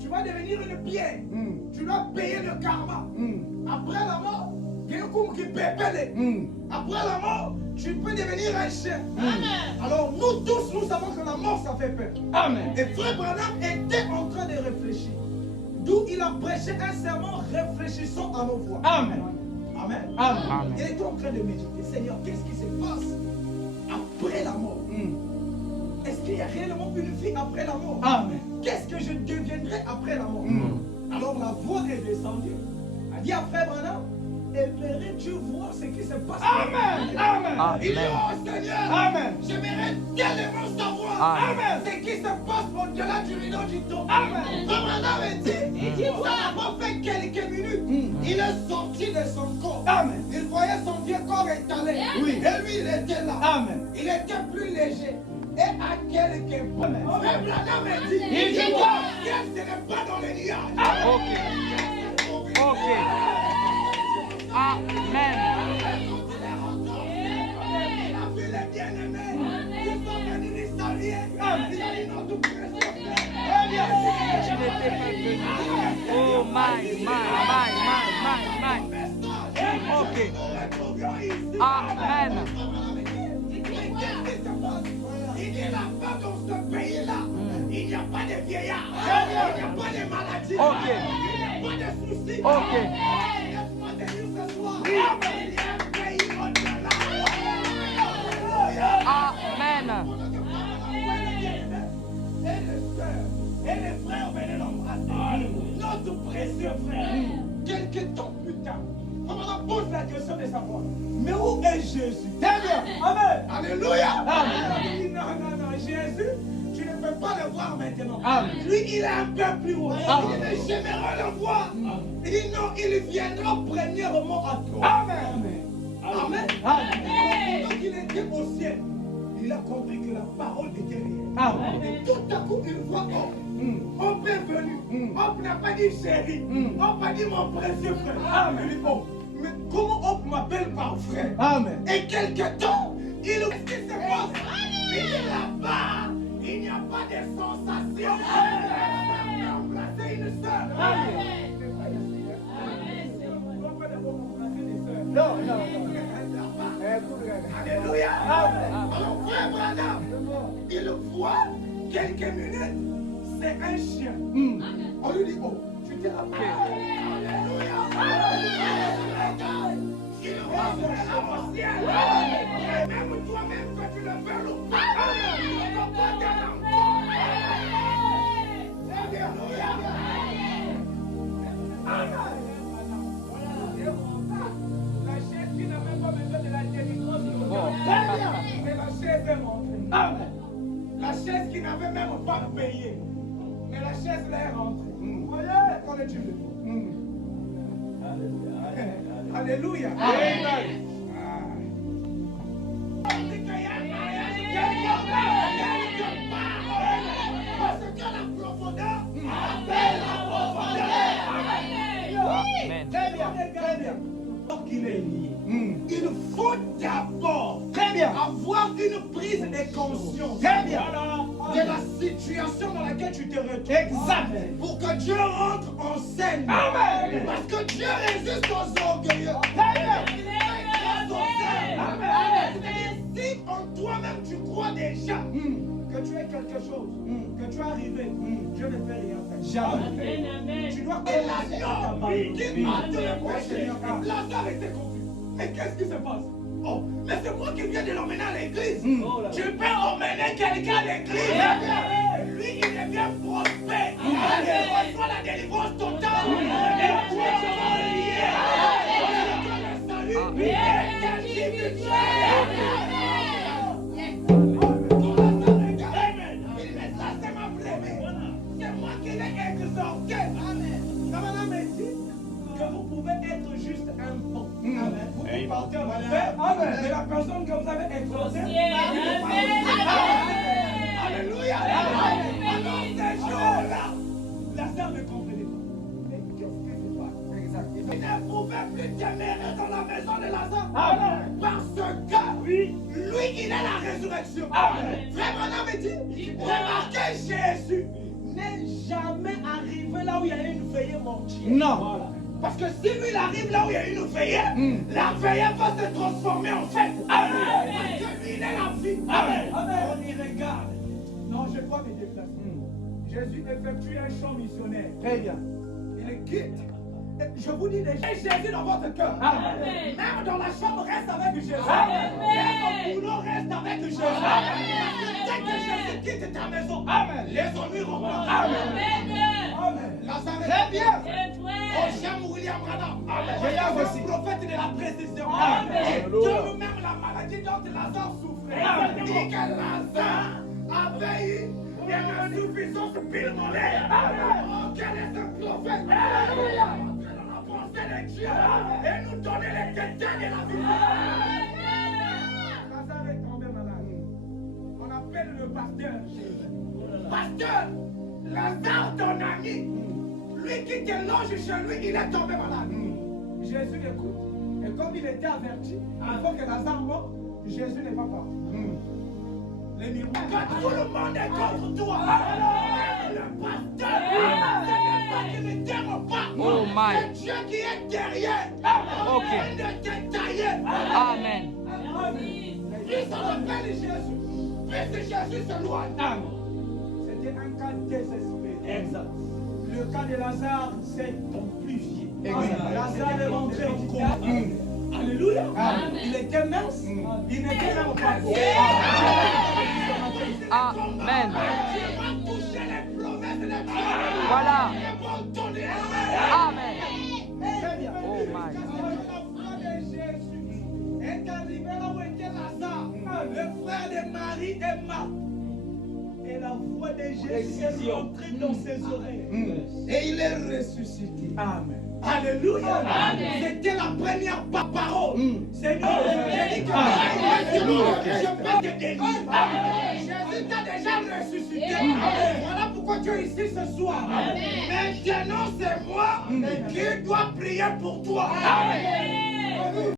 tu vas devenir une pierre. Tu dois payer le karma. Après la mort, après la mort, tu peux devenir un chien. Alors nous tous, nous savons que la mort, ça fait peur. Amen. Et Frère Branham était en train de réfléchir. D'où il a prêché un sermon, réfléchissons à nos voix. Amen. Amen. Amen. Il était en train de méditer. Seigneur, qu'est-ce qui se passe après la mort? Est-ce qu'il y a réellement une vie après la mort? Amen. Qu'est-ce que je deviendrai après la mort? Alors la voix est descendue. Elle dit à Frère Branham, aimerais-tu voir ce qui se passe? Amen. Amen. Il dit, oh Seigneur, Amen. j'aimerais tellement savoir Amen. ce qui se passe au-delà du rideau du temps. Amen. Frère Branham dit, ça n'a pas fait quelques minutes. Il est sorti de son corps. Amen. Il voyait son vieux corps étalé. Oui. Et lui, il était là. Amen. Il était plus léger. Et à quelques points, Frère Branham dit, Il dit quoi? ciel, ce n'est pas dans les nuages. Ok. Ok. Amen. Il a vu les bien-aimés. Ils sont venus lui saluer. Il a dit notre précieux frère. Tu n'étais pas venu. Oh my. Ok. Amen. Il dit là-bas dans ce pays-là, il n'y a pas de vieillards, il n'y a pas de maladies, Ok. il n'y a pas de soucis. Ok. Laisse-moi te dire ce soir, il y a un pays au-delà. Amen. Et les frères venaient l'embrasser. Notre précieux frère, quelques temps plus tard, on pose la question de savoir, mais où est Jésus? Très bien. Amen. Alléluia. Amen. Il dit non, Jésus, tu ne peux pas le voir maintenant. Amen. Lui, il est un peu plus haut. Il dit, mais j'aimerais le voir. Il dit non, il viendra premièrement à toi. Amen. Amen. Amen. Donc il était au ciel. Il a compris que la parole était réelle. Amen. Et tout à coup, une fois Hope est venu. Hope n'a pas dit chéri. Hope a dit mon précieux frère. Amen. Il dit, oh, mais comment Hope m'appelle par frère? Amen. Et quelque temps, qu'est-ce qui se passe? Il est là-bas. Il n'y a pas de sensation. Il a embrassé une soeur. Non. Alléluia. Amen. Alors, frère Branham, il voit quelques minutes, c'est un chien. On lui dit, oh, tu t'es appelé. Alléluia. Il voit son chien au ciel. Et même toi-même, quand tu le fais, il ne va pas t'en encore. Alléluia. Amen. La chaise qui n'a même pas besoin de la délivrance. Mais la chaise est rentrée. Amen. La chaise qui n'avait même pas payé. Mais la chaise là est rentrée. Vous voyez, quand est-tu venu? Alléluia. Amen. On dit qu'il y a un mariage quelque part. Parce que la profondeur appelle la profondeur. Amen. Très bien. Donc il est lié. Il faut d'abord Très bien. avoir une prise de conscience Très bien. de la situation dans laquelle tu te retrouves. Exact. Pour que Dieu rentre en scène. Amen. Parce que Dieu résiste aux orgueilleux. Très bien. Amen. Si en toi-même tu crois déjà que tu es quelque chose, que tu es arrivé, Dieu ne peut rien faire. Jamais. Tu dois que l'agneau qui mate le péché. Lazare était confus. Mais qu'est-ce qui se passe? Oh, mais c'est moi qui viens de l'emmener à l'église. Tu peux emmener quelqu'un à l'église. Lui, il devient prospère. Il reçoit la délivrance totale. Et toi, tu vas lier. Le salut est individuel. Ça, c'est ma brebis. C'est moi qui l'ai exhorté. Amen. Me dit que vous pouvez être juste un pont. Amen. Vous partez en enfer. Amen. Et la personne que vous avez exhortée. Alléluia. Alors, ces jours-là, la sœur ne comprenait pas. Mais qu'est-ce qui se passe? Il ne pouvait plus demeurer dans la maison de Lazare. Amen. Parce que lui, il est la résurrection. Amen. Frère Branham me dit, remarquez, Jésus n'est jamais arrivé veillée mortière. Non. Voilà. Parce que si lui il arrive là où il y a une veillée, la veillée va se transformer en fête. Amen. Parce que lui il est la vie. Amen. Amen. On y regarde. Non, je dois me déplacer. Jésus effectue un chant missionnaire. Très bien. Il quitte. Je vous dis déjà, Jésus dans votre cœur. Amen. Même dans la chambre, reste avec Jésus. Amen. Même au boulot, reste avec Jésus. Amen. Dès que Jésus quitte ta maison, Amen. les ennuis repartent. Amen. Amen. Lazare. Très bien. Oh, j'aime William Branham. Je l'aime aussi. Prophète de la précision. Amen. Dieu nous-même la maladie dont Lazare souffrait. Amen. Dit que Lazare avait eu une insuffisance pulmonaire. Oh, quel est ce prophète? Alléluia. On a pensé de Dieu et nous donner les détails de la vie. Lazare est tombé malade. On appelle le pasteur. Pasteur, Lazare, ton ami, lui qui te loge chez lui, il est tombé malade. Jésus écoute. Et comme il était averti, il faut que Lazare meure, Jésus n'est pas parti. Les miroirs. Quand tout le monde est contre toi, le pasteur, ce n'est pas qu'il ne t'aime pas. Oh my. C'est Dieu qui est derrière. Ok. Il de détailler. Amen. Il s'en appelle Jésus. Puisque Jésus se loin. C'était un cas désespéré. Exact. Le cas de Lazare s'est amplifié. Exact. Lazare est rentré en coma. Alléluia. Il était mince. Il n'était même pas beau. Amen. Dieu va toucher les promesses de Dieu. Voilà. Et vont donner. Amen. Très bien. Oh my. La foi de Jésus est arrivé là où était Lazare, le frère de Marie et Marthe. Et la voix de Jésus est rentrée dans ses oreilles. Et il est ressuscité. Amen. Alléluia. C'était la première parole. Seigneur, j'ai dit que je peux te guérir. Jésus t'a déjà ressuscité. Voilà pourquoi tu es ici ce soir. Maintenant, c'est moi qui dois prier pour toi. Amen.